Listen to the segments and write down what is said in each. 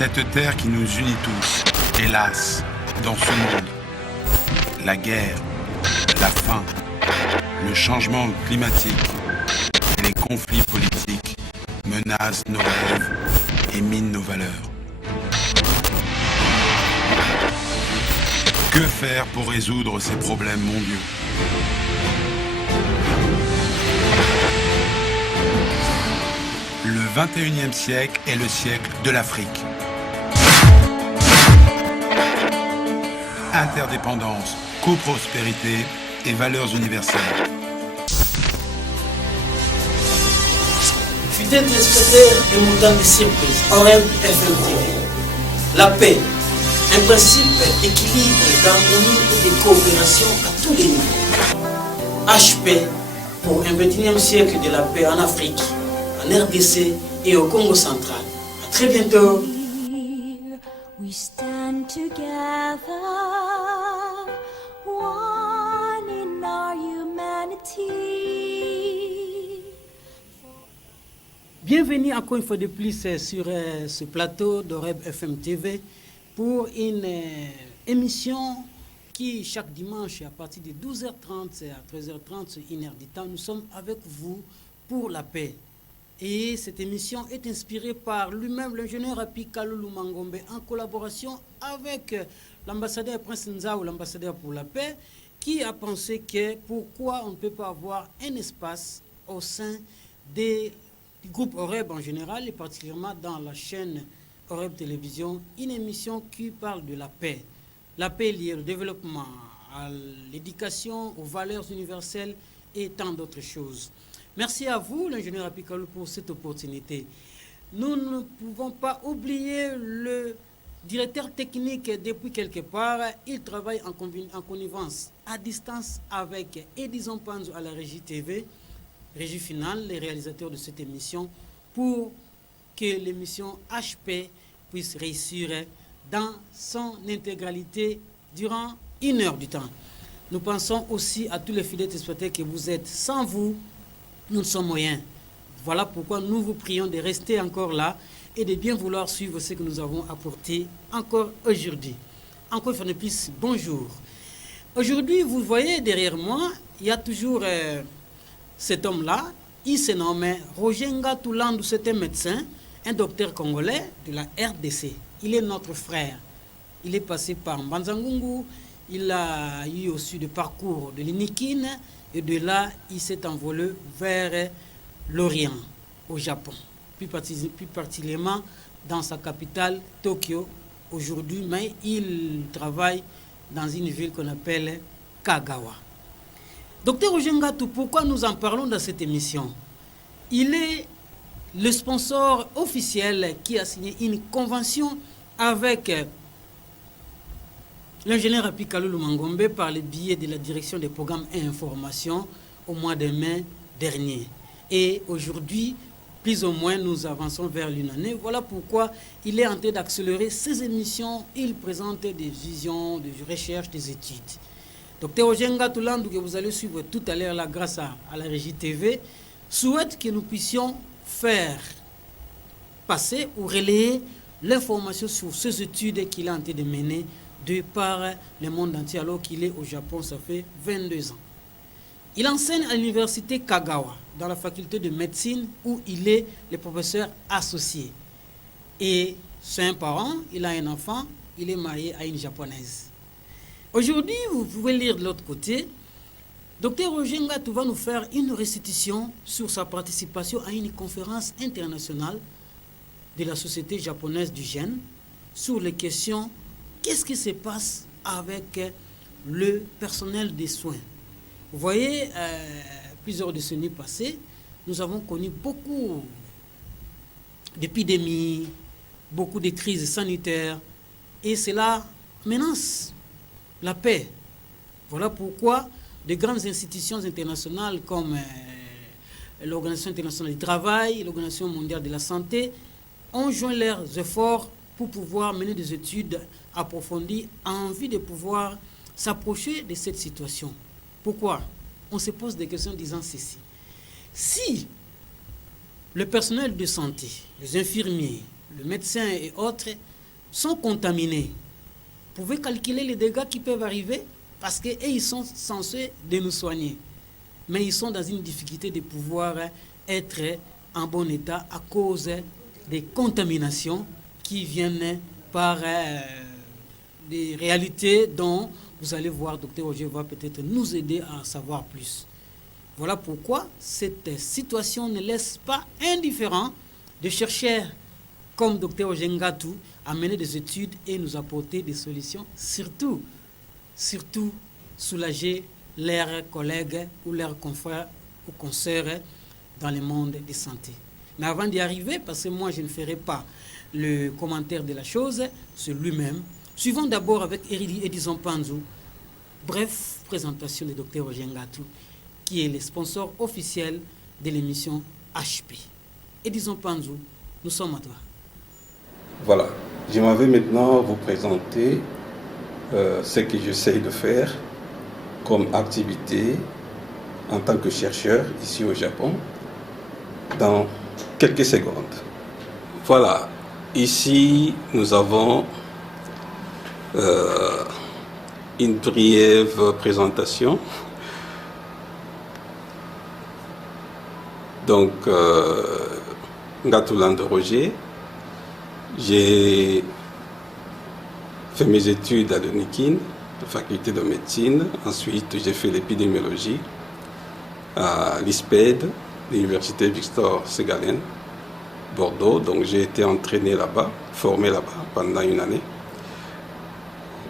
Cette terre qui nous unit tous, hélas, dans ce monde. La guerre, la faim, le changement climatique et les conflits politiques menacent nos rêves et minent nos valeurs. Que faire pour résoudre ces problèmes mondiaux ? Le 21e siècle est le siècle de l'Afrique. Interdépendance, coprospérité et valeurs universelles. Fidèles téléspectateurs et montants de surprise, Orem FM TV. La paix, un principe d'équilibre, d'harmonie et de coopération à tous les niveaux. HP pour un 21e siècle de la paix en Afrique, en RDC et au Congo central. À très bientôt. We stand together, one in our humanity. Bienvenue encore une fois de plus sur ce plateau d'Orem FM TV pour une émission qui, chaque dimanche, à partir de 12h30 à 13h30, sur 1 heure du temps, nous sommes avec vous pour la paix. Et cette émission est inspirée par lui-même, l'ingénieur Api Kalulu Mangombe, en collaboration avec l'ambassadeur Prince Nzao, l'ambassadeur pour la paix, qui a pensé que pourquoi on ne peut pas avoir un espace au sein du groupe Oreb en général, et particulièrement dans la chaîne Oreb Télévision, une émission qui parle de la paix. La paix liée au développement, à l'éducation, aux valeurs universelles et tant d'autres choses. Merci à vous, l'ingénieur Apicalo, pour cette opportunité. Nous ne pouvons pas oublier le directeur technique depuis quelque part. Il travaille en connivence à distance avec Edison Panzo à la régie TV, régie finale, les réalisateurs de cette émission, pour que l'émission HP puisse réussir dans son intégralité durant 1 heure du temps. Nous pensons aussi à tous les fidèles téléspectateurs que vous êtes. Sans vous, nous ne sommes moyens. Voilà pourquoi nous vous prions de rester encore là et de bien vouloir suivre ce que nous avons apporté encore aujourd'hui. Encore une fois de plus, bonjour. Aujourd'hui, vous voyez derrière moi, il y a toujours cet homme-là. Il se nomme Roger Ngatoulandou, c'est un médecin, un docteur congolais de la RDC. Il est notre frère. Il est passé par Mbanzangungu. Il a eu aussi le parcours de l'Inikine. Et de là, il s'est envolé vers l'Orient, au Japon. Plus particulièrement dans sa capitale, Tokyo, aujourd'hui. Mais il travaille dans une ville qu'on appelle Kagawa. Docteur Roger Ngatou, pourquoi nous en parlons dans cette émission? Il est le sponsor officiel qui a signé une convention avec l'ingénieur Api Kalulu Mangombe par le biais de la direction des programmes et informations au mois de mai dernier. Et aujourd'hui, plus ou moins, nous avançons vers une année. Voilà pourquoi il est en train d'accélérer ses émissions. Il présente des visions, des recherches, des études. Docteur Roger Ngatoulandou, que vous allez suivre tout à l'heure là, grâce à la régie TV, souhaite que nous puissions faire passer ou relayer l'information sur ces études qu'il est en train de mener de par le monde entier alors qu'il est au Japon, ça fait 22 ans. Il enseigne à l'université Kagawa, dans la faculté de médecine où il est le professeur associé. Et c'est un parent, il a un enfant, il est marié à une japonaise. Aujourd'hui, vous pouvez lire de l'autre côté, Dr Roger Ngatou va nous faire une restitution sur sa participation à une conférence internationale de la Société japonaise du gène sur les questions qu'est-ce qui se passe avec le personnel des soins. Vous voyez, plusieurs décennies passées, nous avons connu beaucoup d'épidémies, beaucoup de crises sanitaires, et cela menace la paix. Voilà pourquoi de grandes institutions internationales comme l'Organisation internationale du travail, l'Organisation mondiale de la santé, ont joint leurs efforts pour pouvoir mener des études approfondies en vue de pouvoir s'approcher de cette situation. Pourquoi? On se pose des questions disant ceci. Si le personnel de santé, les infirmiers, les médecins et autres sont contaminés, vous pouvez calculer les dégâts qui peuvent arriver parce qu'ils sont censés de nous soigner. Mais ils sont dans une difficulté de pouvoir être en bon état à cause des contaminations qui viennent par des réalités dont vous allez voir, Dr Roger va peut-être nous aider à en savoir plus. Voilà pourquoi cette situation ne laisse pas indifférent de chercheurs comme Dr Roger Ngatou à mener des études et nous apporter des solutions, surtout soulager leurs collègues ou leurs confrères ou consoeurs dans le monde de santé. Mais avant d'y arriver, parce que moi je ne ferai pas le commentaire de la chose, c'est lui-même. Suivons d'abord avec Edison Panzou, bref présentation du Dr Roger Ngatou, qui est le sponsor officiel de l'émission HP. Edison Panzou, nous sommes à toi. Voilà, je m'en vais maintenant vous présenter ce que j'essaye de faire comme activité en tant que chercheur ici au Japon dans quelques secondes. Voilà, ici nous avons une brève présentation. Donc, Ngatou Lando Roger, j'ai fait mes études à l'UNIKIN, la faculté de médecine. Ensuite, j'ai fait l'épidémiologie à l'ISPED, l'université Victor Ségalen, Bordeaux. Donc, j'ai été entraîné là-bas, formé là-bas pendant une année.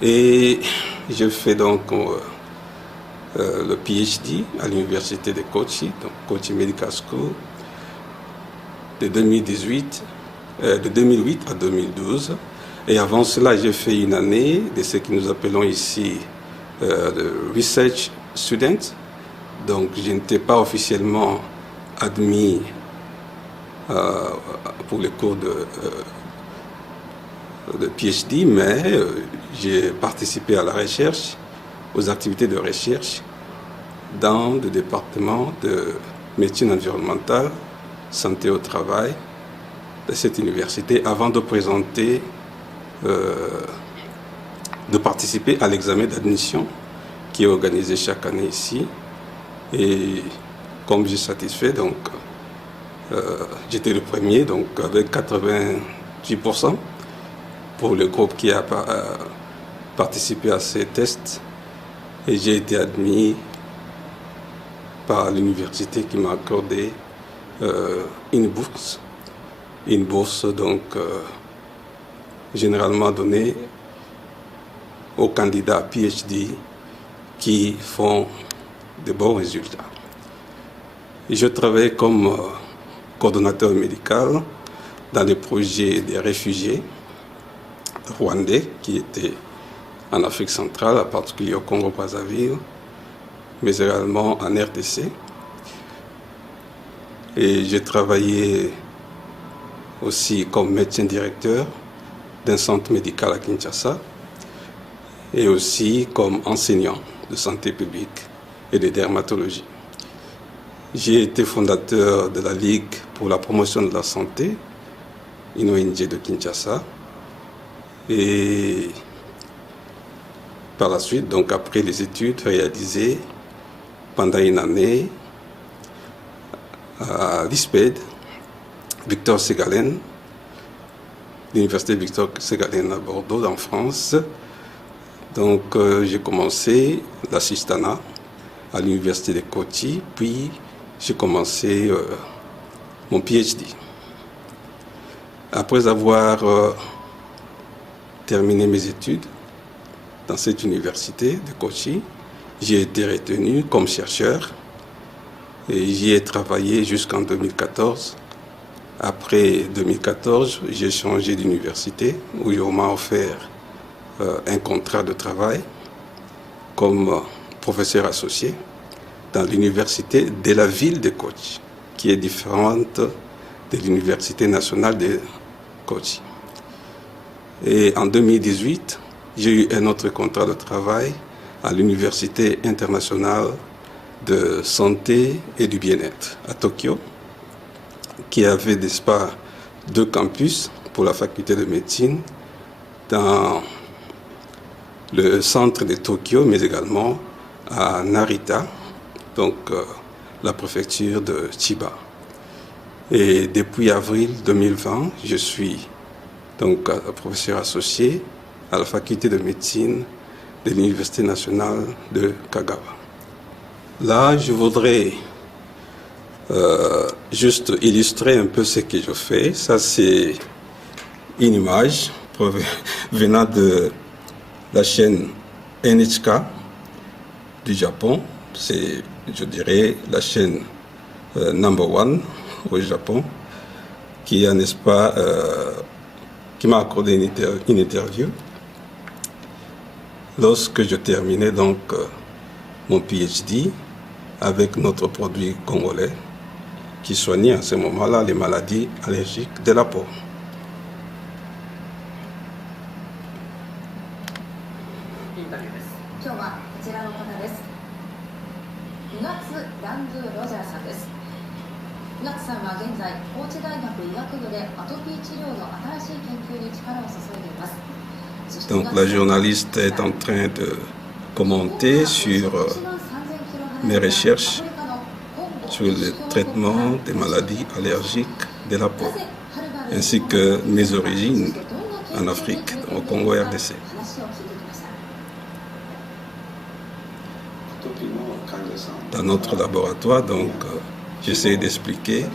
Et j'ai fait donc le PhD à l'université de Kochi, donc Kochi Medical School, de 2008 à 2012. Et avant cela, j'ai fait une année de ce que nous appelons ici de Research Student. Donc, je n'étais pas officiellement admis pour les cours de PhD, mais j'ai participé à la recherche, aux activités de recherche dans le département de médecine environnementale, santé au travail de cette université avant de présenter, de participer à l'examen d'admission qui est organisé chaque année ici. Et comme j'ai satisfait, donc j'étais le premier, donc avec 88% pour le groupe qui a participé à ces tests. Et j'ai été admis par l'université qui m'a accordé une bourse donc généralement donnée aux candidats PhD qui font de bons résultats. Et je travaille comme coordonnateur médical dans le projet des réfugiés rwandais qui étaient en Afrique centrale, en particulier au Congo-Brazzaville, mais également en RDC. Et j'ai travaillé aussi comme médecin directeur d'un centre médical à Kinshasa et aussi comme enseignant de santé publique et de dermatologie. J'ai été fondateur de la Ligue pour la promotion de la santé, une ONG de Kinshasa. Et par la suite, donc après les études réalisées pendant une année à l'ISPED, Victor Ségalen, l'université Victor Ségalen à Bordeaux, en France. Donc j'ai commencé l'assistanat à l'université de Kochi, puis j'ai commencé mon PhD. Après avoir terminé mes études dans cette université de Kochi, j'ai été retenu comme chercheur et j'y ai travaillé jusqu'en 2014. Après 2014, j'ai changé d'université où on m'a offert un contrat de travail comme professeur associé dans l'université de la ville de Kochi, qui est différente de l'université nationale de Kochi. Et en 2018, j'ai eu un autre contrat de travail à l'université internationale de santé et du bien-être à Tokyo, qui avait, n'est-ce pas, 2 campus pour la faculté de médecine dans le centre de Tokyo, mais également à Narita, donc la préfecture de Chiba. Et depuis avril 2020, je suis donc professeur associé à la faculté de médecine de l'Université nationale de Kagawa. Là, je voudrais juste illustrer un peu ce que je fais. Ça, c'est une image venant de la chaîne NHK du Japon. C'est, je dirais, la chaîne number one au Japon, qui a, n'est-ce pas, qui m'a accordé une interview lorsque je terminais donc mon PhD avec notre produit congolais qui soignait à ce moment-là les maladies allergiques de la peau. Donc la journaliste est en train de commenter sur mes recherches sur le traitement des maladies allergiques de la peau, ainsi que mes origines en Afrique, au Congo RDC. Dans notre laboratoire, donc, j'essaie d'expliquer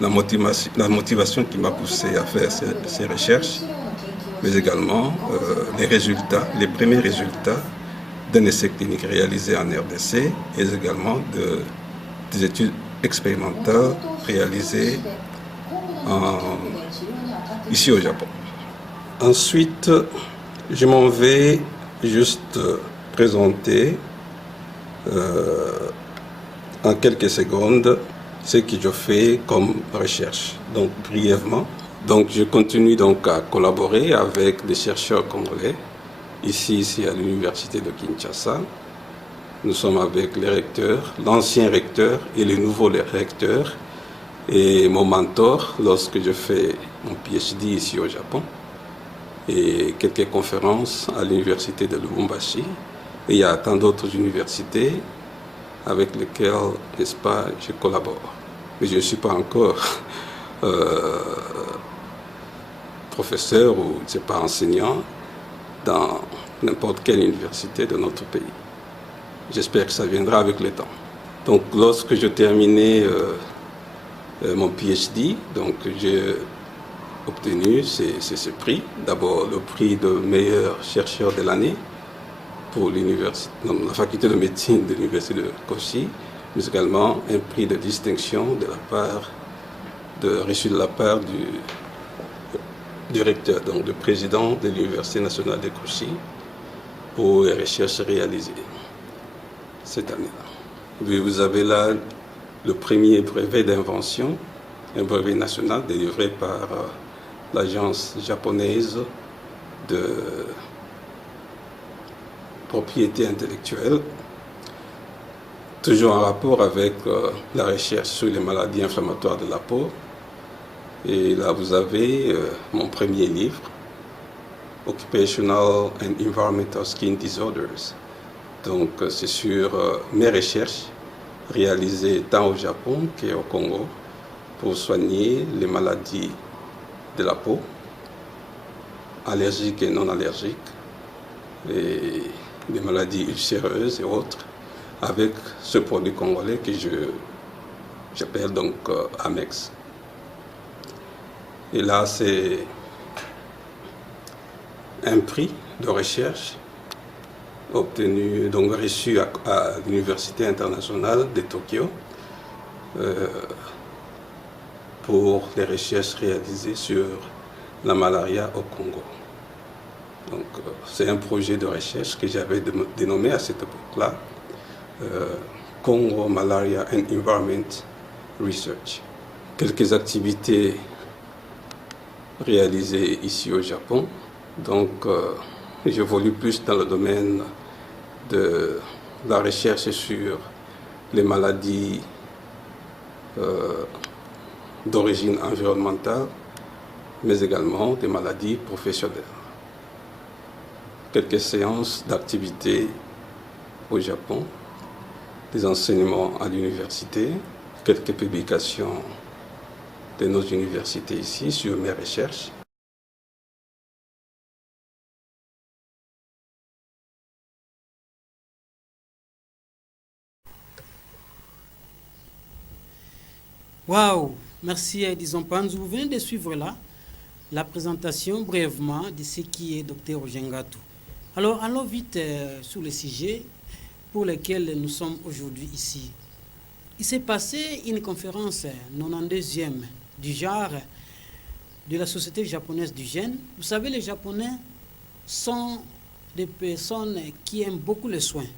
la motivation qui m'a poussé à faire ces recherches, mais également les premiers résultats d'un essai clinique réalisé en RDC et également des études expérimentales réalisées ici au Japon. Ensuite, je m'en vais juste présenter en quelques secondes ce que je fais comme recherche. Donc brièvement, donc je continue donc à collaborer avec des chercheurs congolais ici à l'université de Kinshasa. Nous sommes avec les recteurs, l'ancien recteur et le nouveau recteur et mon mentor lorsque je fais mon PhD ici au Japon et quelques conférences à l'université de Lubumbashi. Et il y a tant d'autres universités avec lesquelles, n'est-ce pas, je collabore. Mais je ne suis pas encore professeur ou je ne sais pas enseignant dans n'importe quelle université de notre pays. J'espère que ça viendra avec le temps. Donc lorsque je terminais mon PhD, donc j'ai obtenu ces prix. D'abord le prix de meilleur chercheur de l'année pour la faculté de médecine de l'université de Kochi, mais également un prix de distinction reçu de la part du recteur, donc du président de l'université nationale de Kochi, pour les recherches réalisées cette année-là. Vous avez là le premier brevet d'invention, un brevet national délivré par l'agence japonaise de propriété intellectuelle, toujours en rapport avec la recherche sur les maladies inflammatoires de la peau. Et là, vous avez mon premier livre, Occupational and Environmental Skin Disorders. Donc, c'est sur mes recherches réalisées tant au Japon qu'au Congo pour soigner les maladies de la peau, allergiques et non allergiques, et des maladies ulcéreuses et autres, avec ce produit congolais que j'appelle donc Amex. Et là, c'est un prix de recherche obtenu, donc reçu à l'Université internationale de Tokyo pour les recherches réalisées sur la malaria au Congo. Donc, c'est un projet de recherche que j'avais dénommé à cette époque-là Congo Malaria and Environment Research. Quelques activités réalisées ici au Japon. Donc, j'évolue plus dans le domaine de la recherche sur les maladies d'origine environnementale mais également des maladies professionnelles. Quelques séances d'activité au Japon, des enseignements à l'université, quelques publications de nos universités ici sur mes recherches. Waouh, merci Edison Panzu. Vous venez de suivre là la présentation brièvement de ce qui est Dr Roger Ngatou. Alors, allons vite sur le sujet pour lequel nous sommes aujourd'hui ici. Il s'est passé une conférence 92e du genre de la Société japonaise du gène. Vous savez, les Japonais sont des personnes qui aiment beaucoup les soins.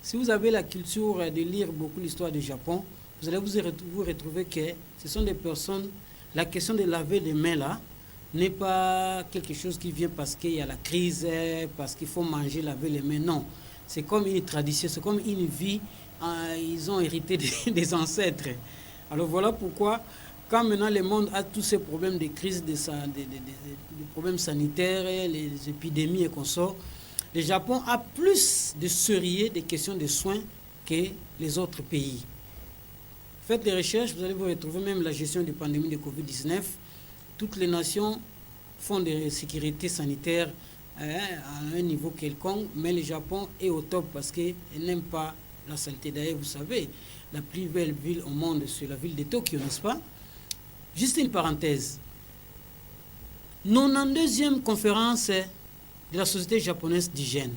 Si vous avez la culture de lire beaucoup l'histoire du Japon, vous allez vous retrouver que ce sont des personnes, la question de laver les mains là, n'est pas quelque chose qui vient parce qu'il y a la crise, parce qu'il faut manger, laver les mains. Non, c'est comme une tradition, c'est comme une vie. Ils ont hérité des ancêtres. Alors voilà pourquoi, quand maintenant le monde a tous ces problèmes de crise, des problèmes sanitaires, les épidémies et consorts, le Japon a plus de sérieux des questions de soins que les autres pays. Faites des recherches, vous allez vous retrouver même la gestion de la pandémie de Covid-19. Toutes les nations font des sécurités sanitaires à un niveau quelconque, mais le Japon est au top parce qu'il n'aime pas la saleté. D'ailleurs, vous savez, la plus belle ville au monde, c'est la ville de Tokyo, n'est-ce pas? Juste une parenthèse. 92e conférence de la Société japonaise d'hygiène.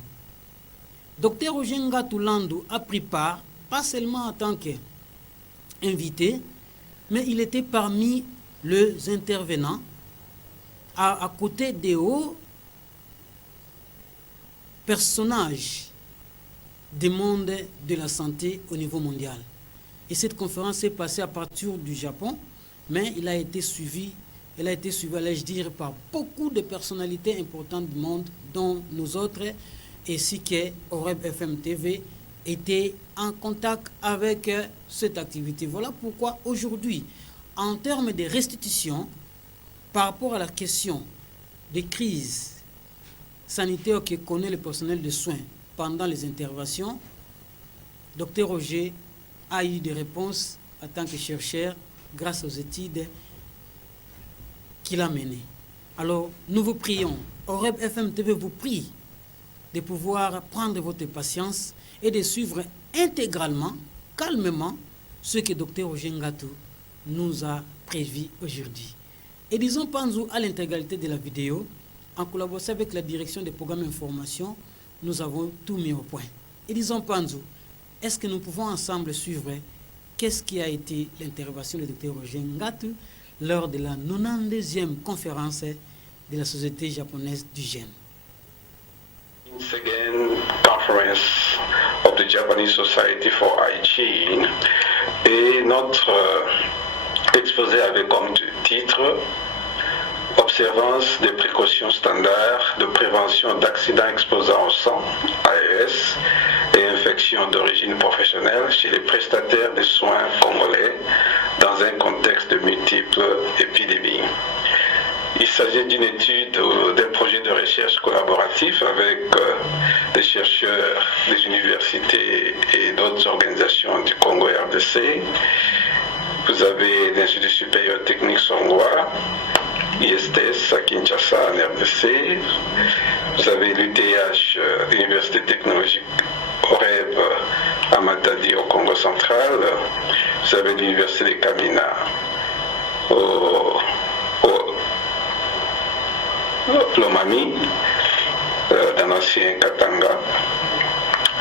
Dr Roger Ngatou Landou a pris part, pas seulement en tant qu'invité, mais il était parmi les intervenants à côté des hauts personnages du monde de la santé au niveau mondial. Et cette conférence s'est passée à partir du Japon, mais elle a été suivie, allais-je dire, par beaucoup de personnalités importantes du monde, dont nous autres, ainsi que Oreb FM TV, étaient en contact avec cette activité. Voilà pourquoi aujourd'hui, en termes de restitution, par rapport à la question des crises sanitaires que connaît le personnel de soins pendant les interventions, Dr Roger a eu des réponses en tant que chercheur grâce aux études qu'il a menées. Alors, nous vous prions, Oreb FM TV vous prie de pouvoir prendre votre patience et de suivre intégralement, calmement, ce que Dr Roger Ngatou nous a prévu aujourd'hui. Et disons Panzu à l'intégralité de la vidéo, en collaboration avec la direction des programmes d'information, nous avons tout mis au point. Et disons Panzu, est-ce que nous pouvons ensemble suivre qu'est-ce qui a été l'intervention de Dr Roger Ngatou lors de la 92e conférence de la Société japonaise du gène? Second conference of the Japanese Society for Hygiene, et notre exposé avait comme titre Observance des précautions standards de prévention d'accidents exposants au sang, AES, et infections d'origine professionnelle chez les prestataires de soins congolais dans un contexte de multiples épidémies. Il s'agit d'une étude, d'un projet de recherche collaboratif avec des chercheurs des universités et d'autres organisations du Congo RDC. Vous avez l'Institut supérieur technique Songwa, ISTS à Kinshasa en RDC. Vous avez l'UTH, l'Université technologique OREB à Matadi au Congo central. Vous avez l'Université de Kamina Lomami, dans l'ancien Katanga,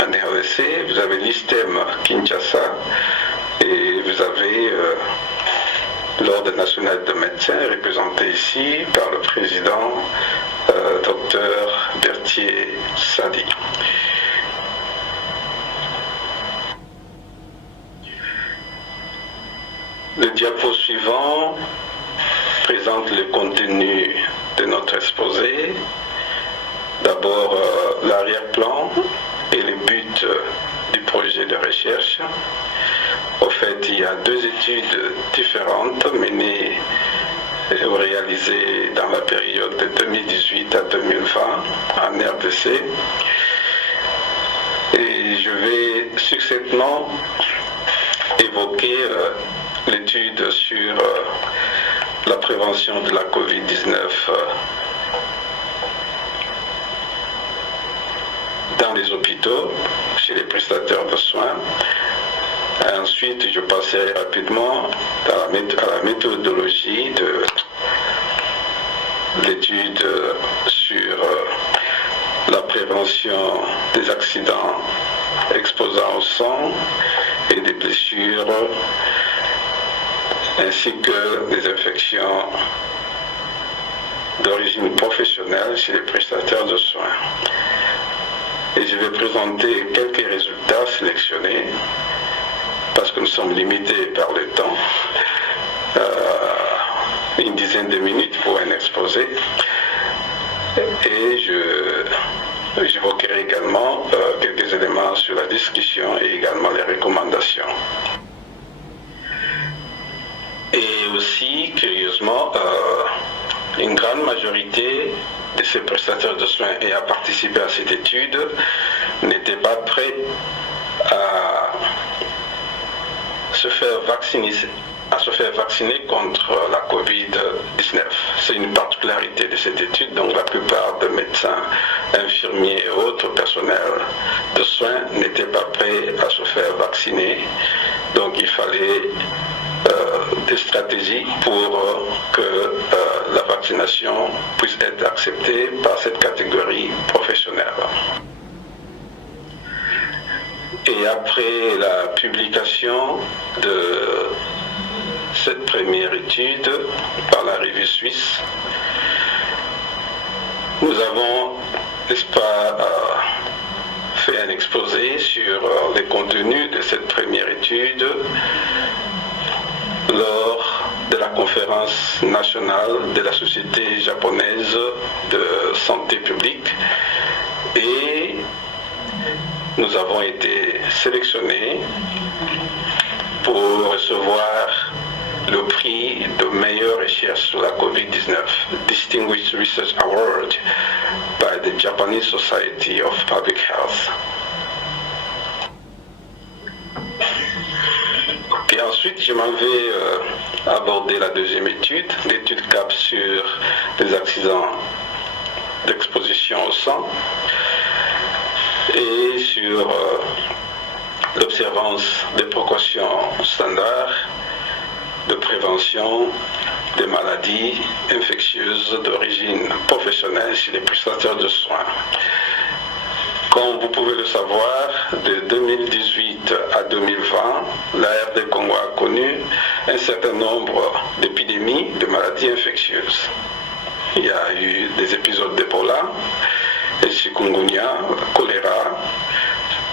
en RDC. Vous avez l'ISTEM Kinshasa et vous avez l'Ordre national de médecins représenté ici par le président Dr Berthier Sadi. Le diapo suivant présente le contenu de notre exposé. D'abord l'arrière-plan et les buts du projet de recherche. Au fait, il y a deux études différentes menées réalisé dans la période de 2018 à 2020 en RDC. Et je vais succinctement évoquer l'étude sur la prévention de la COVID-19 dans les hôpitaux, chez les prestataires de soins. Et ensuite, je passerai rapidement à la méthodologie de l'étude sur la prévention des accidents exposant au sang et des blessures, ainsi que des infections d'origine professionnelle chez les prestataires de soins. Et je vais présenter quelques résultats sélectionnés, parce que nous sommes limités par le temps, une dizaine de minutes pour un exposé. Et j'évoquerai également quelques éléments sur la discussion et également les recommandations. Et aussi, curieusement, une grande majorité de ces prestataires de soins ayant participé à cette étude n'étaient pas prêts à se faire vacciner contre la COVID-19. C'est une particularité de cette étude, donc la plupart des médecins, infirmiers et autres personnels de soins n'étaient pas prêts à se faire vacciner. Donc il fallait des stratégies pour que la vaccination puisse être acceptée par cette catégorie professionnelle. Et après la publication de cette première étude par la revue suisse, nous avons, n'est-ce pas, fait un exposé sur les contenus de cette première étude lors de la conférence nationale de la Société japonaise de santé publique, et nous avons été sélectionnés pour recevoir le prix de meilleure recherche sur la COVID-19, Distinguished Research Award by the Japanese Society of Public Health. Et ensuite, je m'en vais aborder la deuxième étude, l'étude CAP sur les accidents d'exposition au sang et sur l'observance des précautions standards de prévention des maladies infectieuses d'origine professionnelle chez les prestataires de soins. Comme vous pouvez le savoir, de 2018 à 2020, la RD Congo a connu un certain nombre d'épidémies de maladies infectieuses. Il y a eu des épisodes d'Ebola, et chikungunya, choléra,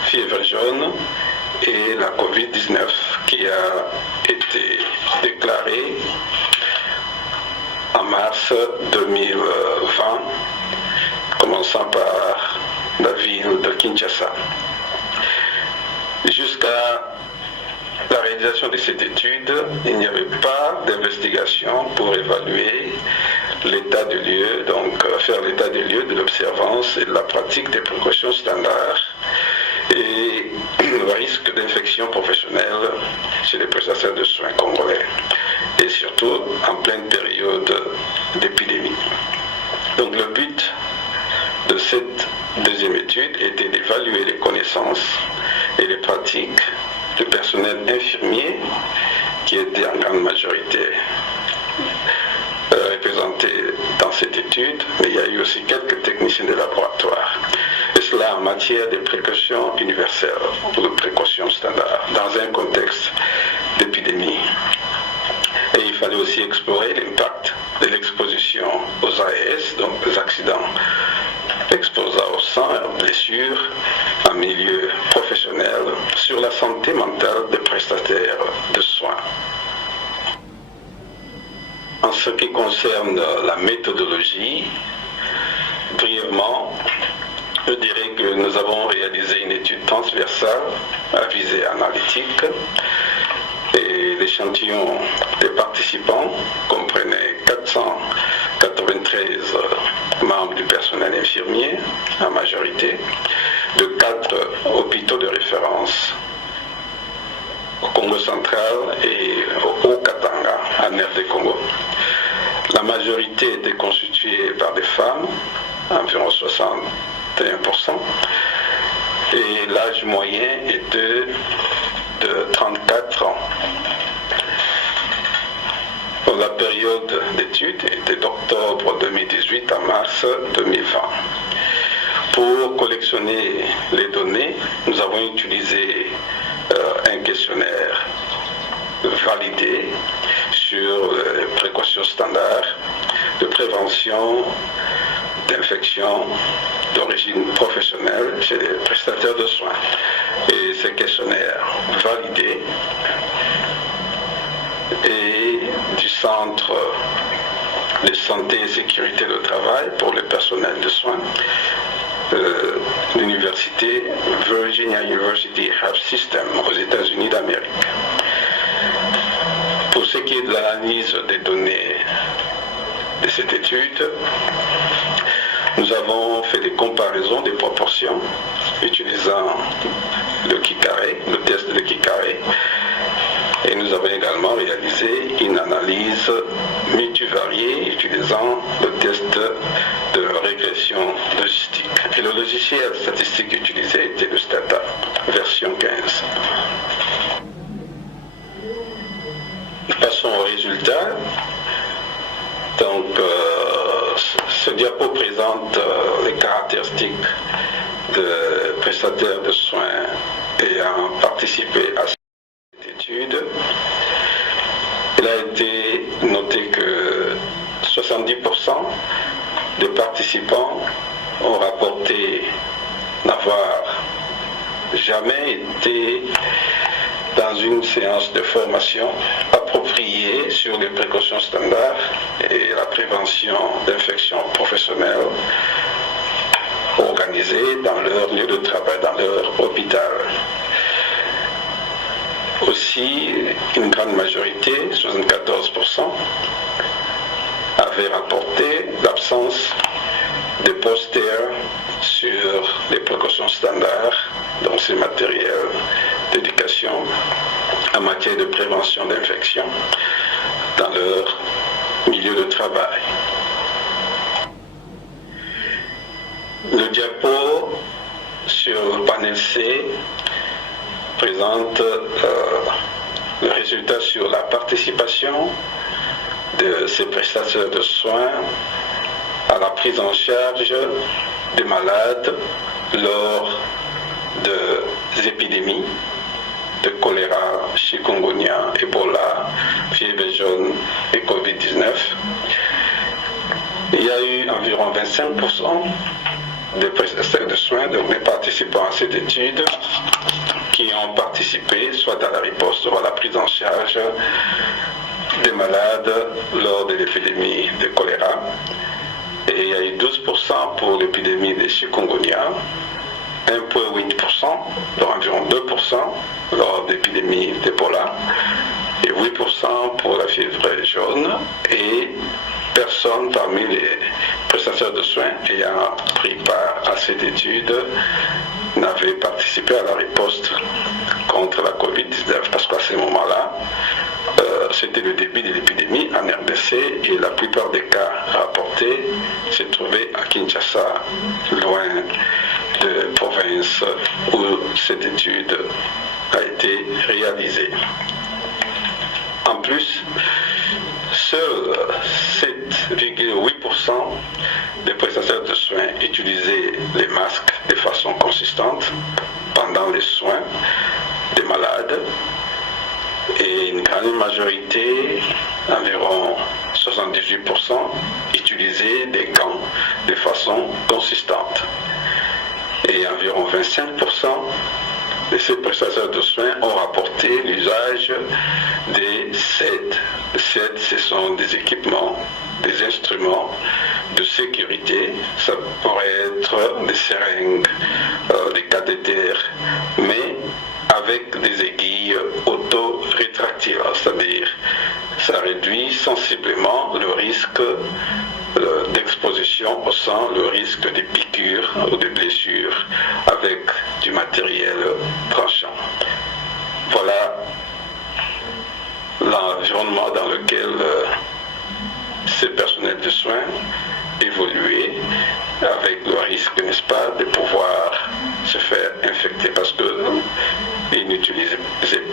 fièvre jaune et la COVID-19 qui a été déclarée en mars 2020, commençant par la ville de Kinshasa. Jusqu'à la réalisation de cette étude, il n'y avait pas d'investigation pour évaluer l'état de lieu, donc faire l'état de lieu de l'observance et de la pratique des précautions standards et le risque d'infection professionnelle chez les prestataires de soins congolais, et surtout en pleine période d'épidémie. Donc le but de cette deuxième étude était d'évaluer les connaissances et les pratiques du personnel infirmier qui était en grande majorité représenté dans cette étude, mais il y a eu aussi quelques techniciens de laboratoire. Et cela en matière de précautions universelles ou de précautions standards dans un contexte d'épidémie. Et il fallait aussi explorer l'impact de l'exposition aux AES, donc les accidents exposant au sang et aux blessures en milieu professionnel, sur la santé mentale des prestataires de soins. En ce qui concerne la méthodologie, brièvement, je dirais que nous avons réalisé une étude transversale à visée analytique et l'échantillon des participants comprenait 493 membres du personnel infirmier, en majorité, de 4 hôpitaux de référence au Congo central et au Katanga, en RD Congo. La majorité était constituée par des femmes, environ 61%, et l'âge moyen était de 34 ans. La période d'étude était d'octobre 2018 à mars 2020. Pour collectionner les données, nous avons utilisé un questionnaire validé sur les précautions standards de prévention d'infections d'origine professionnelle chez les prestataires de soins. Et ces questionnaires validés et du Centre de santé et sécurité de travail pour le personnel de soins, l'université Virginia University Health System aux États-Unis d'Amérique. Pour ce qui est de l'analyse des données de cette étude, nous avons fait des comparaisons des proportions utilisant le Kikaré, le test de Kikaré, et nous avons également réalisé une analyse multivariée utilisant le test de régression logistique. Et le logiciel statistique utilisé était le Stata, version 15. Passons aux résultats. Donc, ce diapo présente les caractéristiques de prestataires de soins ayant participé à cette étude. Il a été noté que 70% des participants ont rapporté n'avoir jamais été dans une séance de formation appropriée sur les précautions standards et la prévention d'infections professionnelles organisées dans leur lieu de travail, dans leur hôpital. Aussi, une grande majorité, 74%, avait rapporté l'absence de posters sur les précautions standards, donc ces matériels d'éducation en matière de prévention d'infection dans leur milieu de travail. Le diapo sur le panel C présente le résultat sur la participation de ces prestataires de soins à la prise en charge des malades lors des épidémies de choléra, chikungunya, Ebola, fièvre jaune et Covid-19. Il y a eu environ 25% des prestataires de soins, donc des participants à cette étude, qui ont participé soit à la riposte, soit à la prise en charge des malades lors de l'épidémie de choléra. Et il y a eu 12% pour l'épidémie de chikungunya, 1,8%, donc environ 2% lors de l'épidémie d'Ebola, et 8% pour la fièvre jaune, et personne parmi les prestataires de soins ayant pris part à cette étude n'avait participé à la riposte contre la Covid-19, parce qu'à ce moment-là, c'était le début de l'épidémie en RDC et la plupart des cas rapportés se trouvaient à Kinshasa, loin de province où cette étude a été réalisée. En plus, seuls 7,8% des prestataires de soins utilisaient les masques de façon consistante pendant les soins des malades et une grande majorité, environ 78%, utilisaient des gants de façon consistante. Et environ 25% de ces prestataires de soins ont rapporté l'usage des SED. Les SED, ce sont des équipements, des instruments de sécurité. Ça pourrait être des seringues, des cathéters, mais avec des aiguilles auto-rétractiles, c'est-à-dire ça réduit sensiblement le risque d'exposition au sang, le risque de piqûres ou de blessures avec du matériel tranchant. Voilà l'environnement dans lequel ces personnels de soins évoluaient avec le risque, n'est-ce pas, de pouvoir se faire infecter parce qu'ils n'utilisaient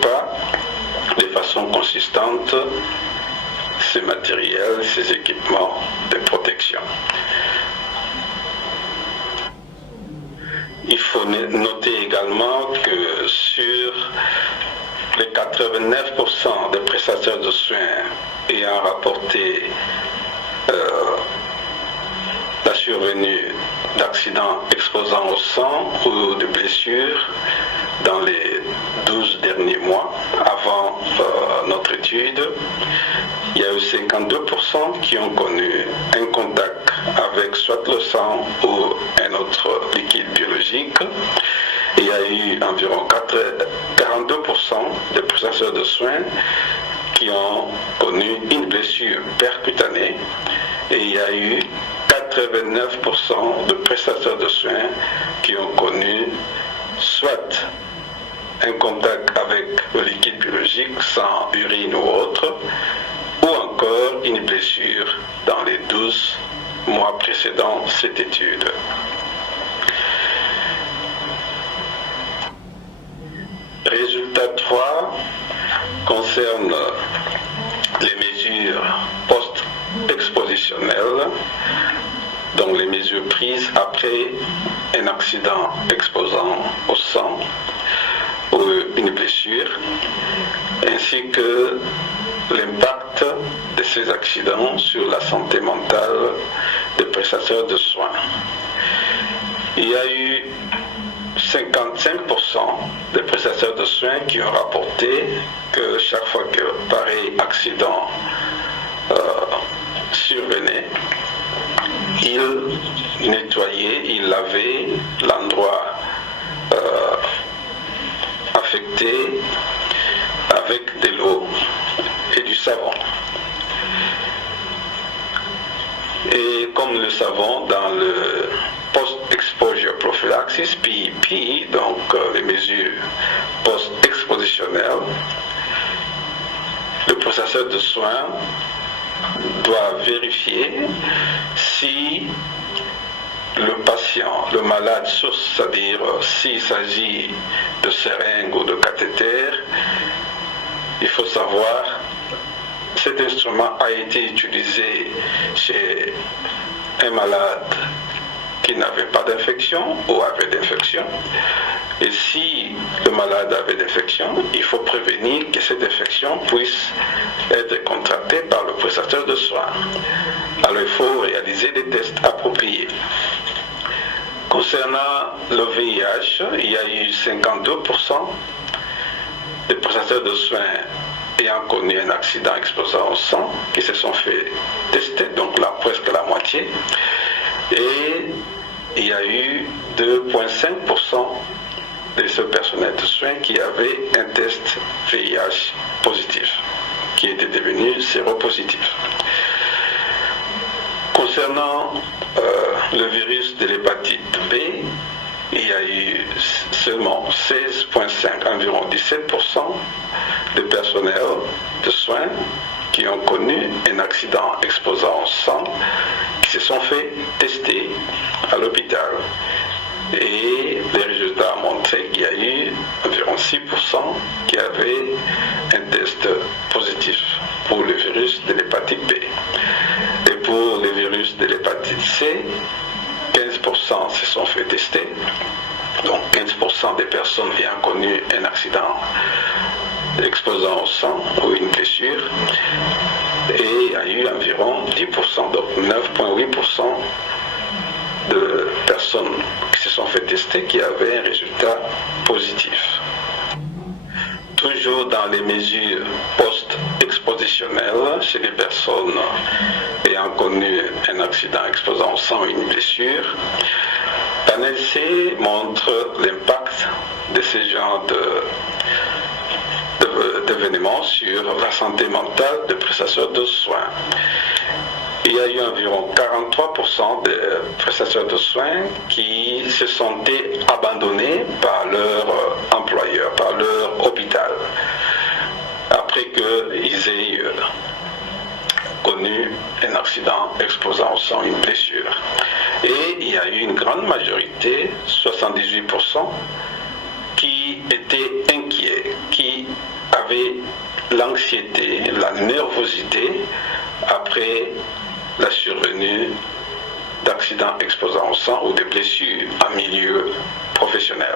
pas de façon consistante ces matériels, ces équipements de protection. Il faut noter également que sur les 89% des prestataires de soins ayant rapporté la survenue d'accidents exposant au sang ou de blessures dans les 12 derniers mois avant notre étude, il y a eu 52% qui ont connu un contact avec soit le sang ou un autre liquide biologique. Il y a eu environ 42% des prestataires de soins qui ont connu une blessure percutanée et il y a eu 89% de prestataires de soins qui ont connu soit un contact avec le liquide biologique, sang, urine ou autre, ou encore une blessure dans les 12 mois précédant cette étude. Résultat 3 concerne les mesures post-expositionnelles, donc les mesures prises après un accident exposant au sang ou une blessure, ainsi que l'impact de ces accidents sur la santé mentale des prestataires de soins. Il y a eu 55% des prestataires de soins qui ont rapporté que chaque fois que pareil accident survenait, ils nettoyaient, ils lavaient l'endroit affecté avec de l'eau et du savon. Et comme le savon dans le post-exposure prophylaxis, PEP, donc les mesures post-expositionnelles, le prestataire de soins doit vérifier si le patient, le malade source, c'est-à-dire s'il s'agit de seringue ou de cathéter, il faut savoir cet instrument a été utilisé chez un malade qui n'avait pas d'infection ou avait d'infection. Et si le malade avait d'infection, il faut prévenir que cette infection puisse être contractée par le prestataire de soins. Alors il faut réaliser des tests appropriés. Concernant le VIH, il y a eu 52% des prestataires de soins ayant connu un accident exposant au sang qui se sont fait tester, donc là presque la moitié. Et il y a eu 2,5% de ce personnel de soins qui avait un test VIH positif, qui était devenu séropositif. Concernant le virus de l'hépatite B, il y a eu seulement 16,5, environ 17% de personnel de soins qui ont connu un accident exposant au sang, qui se sont fait tester à l'hôpital. Et les résultats ont montré qu'il y a eu environ 6% qui avaient un test positif pour le virus de l'hépatite B. Et pour le virus de l'hépatite C, 15% se sont fait tester. Donc 15% des personnes ayant connu un accident exposant au sang ou une blessure. Et il y a eu environ 10%, donc 9,8% de personnes qui se sont fait tester qui avaient un résultat positif. Toujours dans les mesures post-expositionnelles chez les personnes ayant connu un accident exposant au sang ou une blessure, Panel C montre l'impact de ce genre d'événements sur la santé mentale des prestataires de soins. Il y a eu environ 43% des prestataires de soins qui se sentaient abandonnés par leur employeur, par leur hôpital, après qu'ils aient connu un accident exposant au sang une blessure. Et il y a eu une grande majorité, 78%, qui étaient inquiets, qui avaient l'anxiété, la nervosité après la survenue d'accidents exposant au sang ou de blessures en milieu professionnel.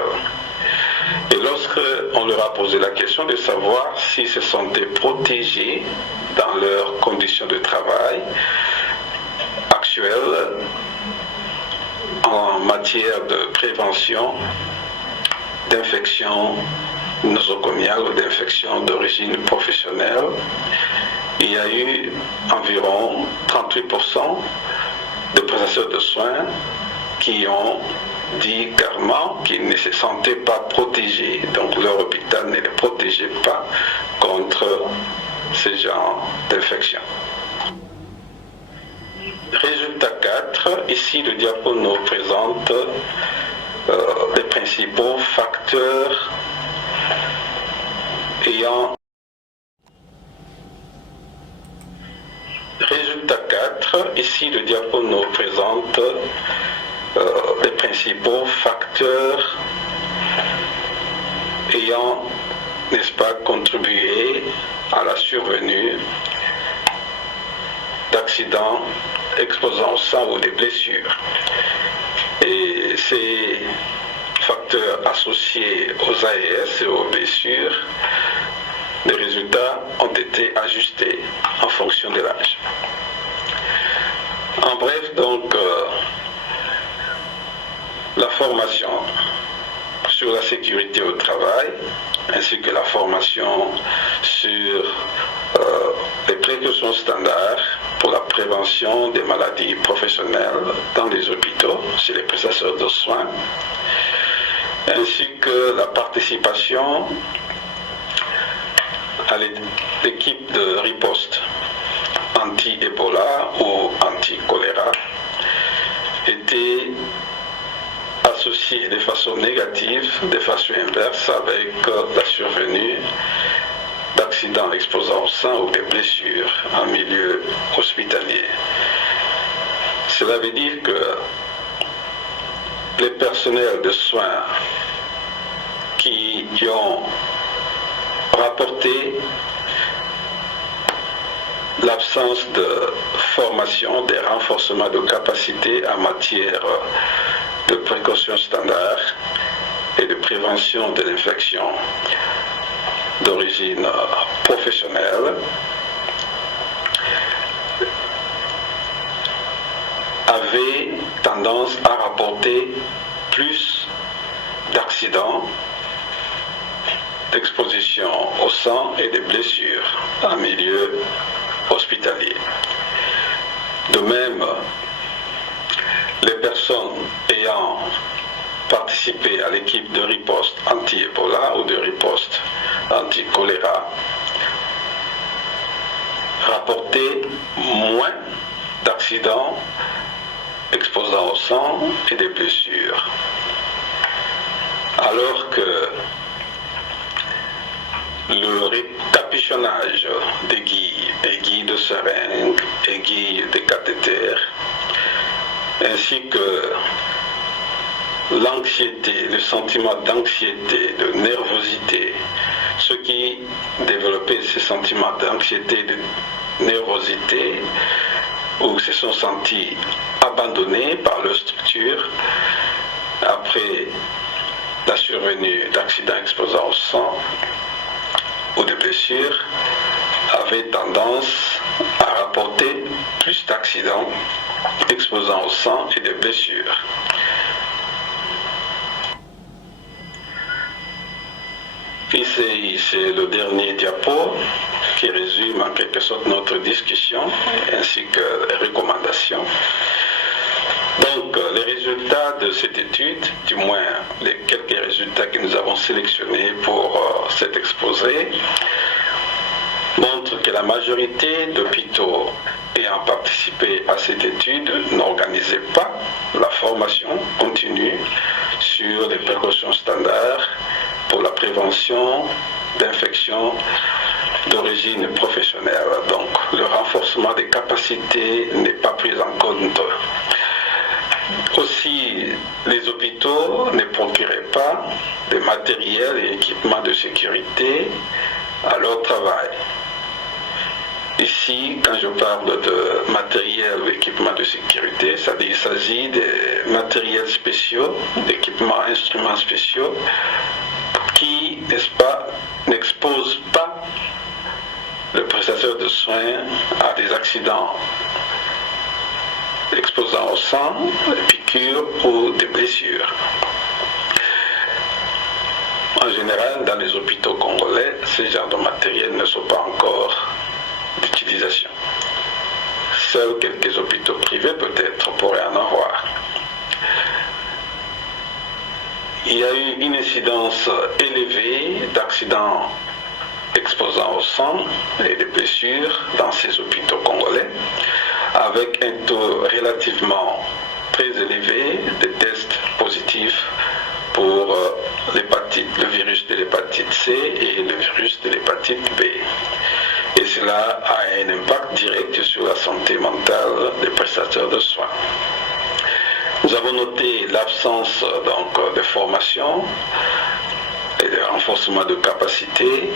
Et lorsque on leur a posé la question de savoir s'ils se sentaient protégés dans leurs conditions de travail actuelles en matière de prévention d'infections nosocomiales ou d'infections d'origine professionnelle, il y a eu environ 38% de prestataires de soins qui ont dit clairement qu'ils ne se sentaient pas protégés, donc leur hôpital ne les protégeait pas contre ce genre d'infection. Résultat 4, ici le diapo nous présente les principaux facteurs ayant. Résultat 4, ici le diapo nous présente les principaux facteurs ayant, n'est-ce pas, contribué à la survenue d'accidents exposant au sang ou des blessures. Et ces facteurs associés aux AES et aux blessures, les résultats ont été ajustés en fonction de l'âge. En bref, donc, la formation sur la sécurité au travail, ainsi que la formation sur les précautions standards pour la prévention des maladies professionnelles dans les hôpitaux, chez les prestataires de soins, ainsi que la participation à l'équipe de riposte anti-Ebola ou anti-choléra était associé de façon négative, de façon inverse avec la survenue d'accidents exposant au sang ou des blessures en milieu hospitalier. Cela veut dire que les personnels de soins qui ont rapporté l'absence de formation, des renforcements de capacité en matière de précautions standards et de prévention de l'infection d'origine professionnelle avaient tendance à rapporter plus d'accidents, d'exposition au sang et de blessures en milieu hospitalier. De même, les personnes ayant participé à l'équipe de riposte anti-Ebola ou de riposte anti-choléra rapportaient moins d'accidents exposant au sang et des blessures. Alors que le récapuchonnage aiguilles de seringues, aiguilles de cathéters, ainsi que l'anxiété, le sentiment d'anxiété, de nervosité, ceux qui développaient ces sentiments d'anxiété, de nervosité, ou se sont sentis abandonnés par leur structure après la survenue d'accidents exposant au sang ou de blessures, avaient tendance à rapporter plus d'accidents exposant au sang et de blessures. Ici, c'est le dernier diapo qui résume en quelque sorte notre discussion ainsi que les recommandations. Donc, les résultats de cette étude, du moins les quelques résultats que nous avons sélectionnés pour cet exposé, montrent que la majorité d'hôpitaux ayant participé à cette étude n'organisaient pas la formation continue sur les précautions standards pour la prévention d'infections d'origine professionnelle. Donc le renforcement des capacités n'est pas pris en compte. Aussi, les hôpitaux ne procuraient pas de matériel et équipements de sécurité à leur travail. Ici, quand je parle de matériel ou équipements de sécurité, il s'agit de matériels spéciaux, d'équipements, instruments spéciaux qui, n'est-ce pas, n'exposent pas le prestataire de soins à des accidents exposant au sang, des piqûres ou des blessures. En général, dans les hôpitaux congolais, ces genres de matériel ne sont pas encore d'utilisation. Seuls quelques hôpitaux privés peut-être pourraient en avoir. Il y a eu une incidence élevée d'accidents exposant au sang et des blessures dans ces hôpitaux congolais, avec un taux relativement très élevé de tests positifs pour le virus de l'hépatite C et le virus de l'hépatite B. Et cela a un impact direct sur la santé mentale des prestataires de soins. Nous avons noté l'absence donc de formation et de renforcement de capacité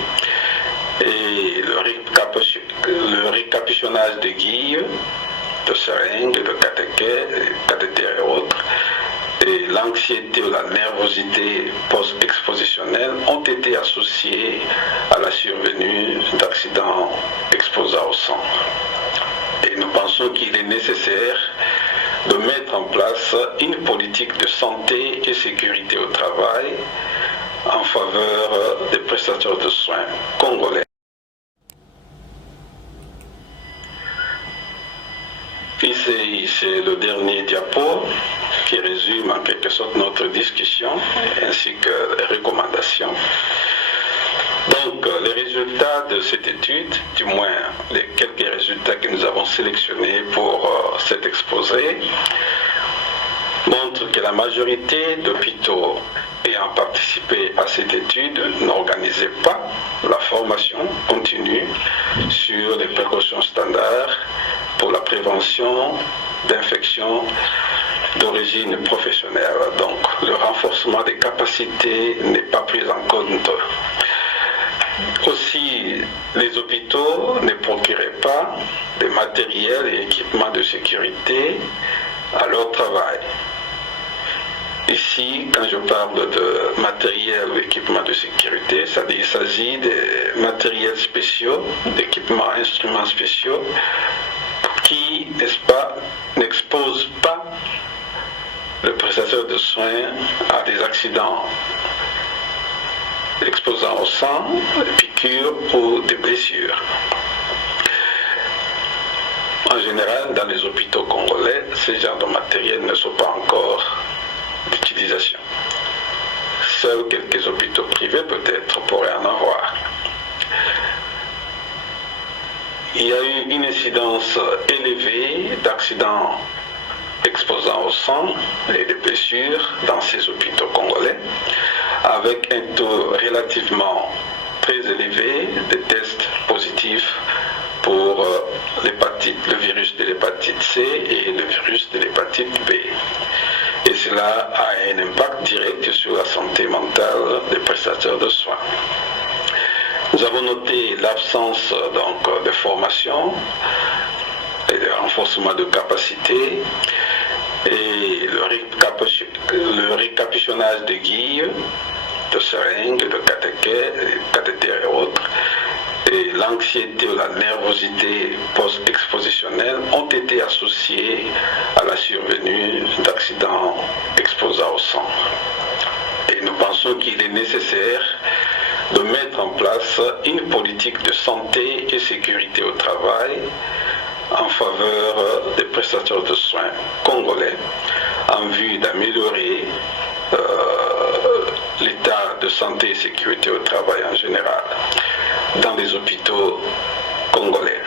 et le récapitionnage de guilles, de seringues, de cathéters et autres, et l'anxiété ou la nervosité post-expositionnelle ont été associés à la survenue d'accidents exposants au sang. Et nous pensons qu'il est nécessaire de mettre en place une politique de santé et sécurité au travail en faveur des prestataires de soins congolais. Ici, c'est le dernier diapo qui résume en quelque sorte notre discussion ainsi que les recommandations. Donc, les résultats de cette étude, du moins les quelques résultats que nous avons sélectionnés pour cet exposé, montrent que la majorité d'hôpitaux ayant participé à cette étude n'organisaient pas la formation continue sur les précautions standards pour la prévention d'infections d'origine professionnelle. Donc, le renforcement des capacités n'est pas pris en compte. Aussi, les hôpitaux ne procuraient pas de matériel et équipements de sécurité à leur travail. Ici, quand je parle de matériel ou équipements de sécurité, il s'agit de matériels spéciaux, d'équipements, instruments spéciaux qui, n'est-ce pas, n'exposent pas le prestataire de soins à des accidents exposant au sang, des piqûres ou des blessures. En général, dans les hôpitaux congolais, ces genres de matériel ne sont pas encore d'utilisation. Seuls quelques hôpitaux privés peut-être pourraient en avoir. Il y a eu une incidence élevée d'accidents exposant au sang et des blessures dans ces hôpitaux congolais, avec un taux relativement très élevé de tests positifs pour le virus de l'hépatite C et le virus de l'hépatite B. Et cela a un impact direct sur la santé mentale des prestataires de soins. Nous avons noté l'absence donc de formation et de renforcement de capacité et le récapitionnage de guilles, de seringues, de cathéters et autres, et l'anxiété ou la nervosité post-expositionnelle ont été associés à la survenue d'accidents exposants au sang. Et nous pensons qu'il est nécessaire de mettre en place une politique de santé et sécurité au travail en faveur des prestataires de soins congolais, en en vue d'améliorer l'état de santé et sécurité au travail en général dans les hôpitaux congolais.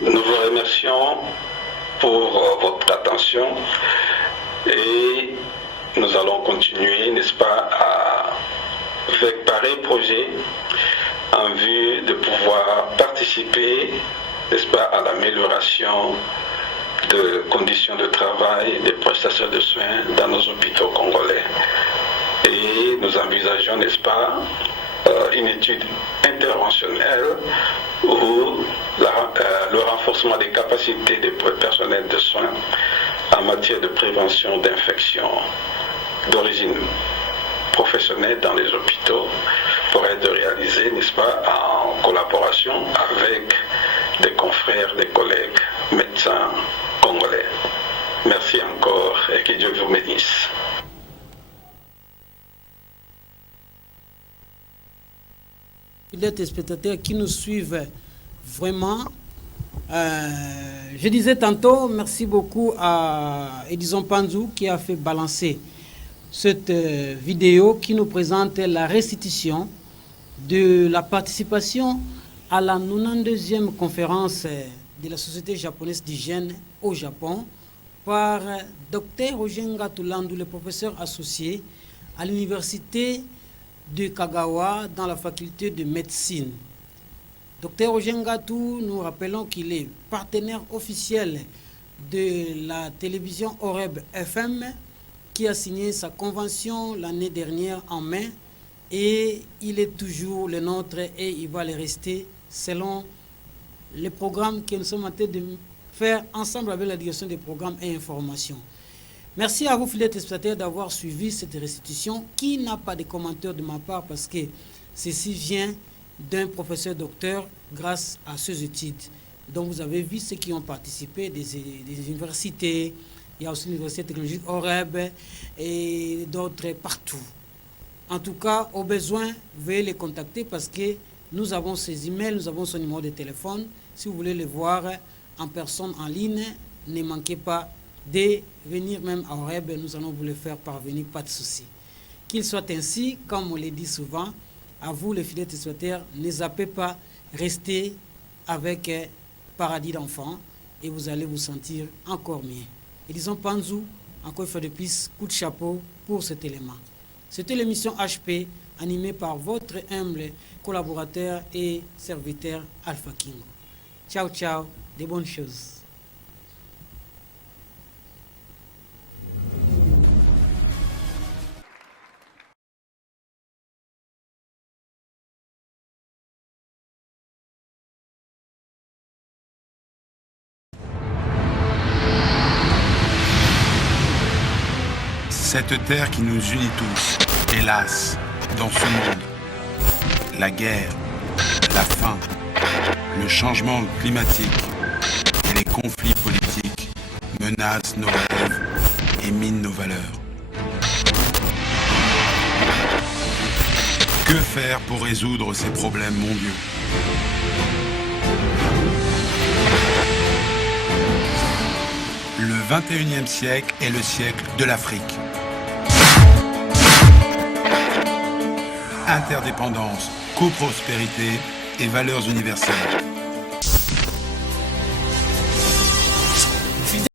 Nous vous remercions pour votre attention et nous allons continuer, n'est-ce pas, avec pareil projet en vue de pouvoir participer, n'est-ce pas, à l'amélioration de conditions de travail des prestataires de soins dans nos hôpitaux congolais. Et nous envisageons, n'est-ce pas, une étude interventionnelle où le renforcement des capacités des personnels de soins en matière de prévention d'infections d'origine professionnelle dans les hôpitaux pourrait être réalisé, n'est-ce pas, en collaboration avec des confrères, des collègues médecins congolais. Merci encore et que Dieu vous bénisse. Les téléspectateurs qui nous suivent vraiment, je disais tantôt, merci beaucoup à Edison Panzou qui a fait balancer cette vidéo qui nous présente la restitution de la participation à la 92e conférence de la Société japonaise d'hygiène au Japon par Dr Ojenga Tulandu, le professeur associé à l'université de Kagawa dans la faculté de médecine. Dr Ojenga Tulandu, nous rappelons qu'il est partenaire officiel de la télévision Oreb FM qui a signé sa convention l'année dernière en mai et il est toujours le nôtre et il va le rester selon les programmes que nous sommes en train de faire ensemble avec la direction des programmes et informations. Merci à vous, fidèles téléspectateurs, d'avoir suivi cette restitution qui n'a pas de commentaires de ma part parce que ceci vient d'un professeur docteur grâce à ces études. Donc vous avez vu ceux qui ont participé des universités, il y a aussi l'université technologique Oreb et d'autres partout. En tout cas, au besoin, veuillez les contacter parce que nous avons ses emails, nous avons son numéro de téléphone. Si vous voulez le voir en personne, en ligne, ne manquez pas de venir même à Oreb, nous allons vous le faire parvenir, pas de souci. Qu'il soit ainsi, comme on le dit souvent, à vous les fidèles téléspectateurs, ne zappez pas, restez avec Paradis d'enfants et vous allez vous sentir encore mieux. Et disons Panzou, encore une fois de plus, coup de chapeau pour cet élément. C'était l'émission HP animée par votre humble collaborateur et serviteur Alpha Kingo. Ciao, ciao, des bonnes choses. Cette terre qui nous unit tous, hélas, dans ce monde, la guerre, la faim, le changement climatique et les conflits politiques menacent nos rêves et minent nos valeurs. Que faire pour résoudre ces problèmes mondiaux ? Le 21e siècle est le siècle de l'Afrique. Interdépendance, coprospérité et valeurs universelles.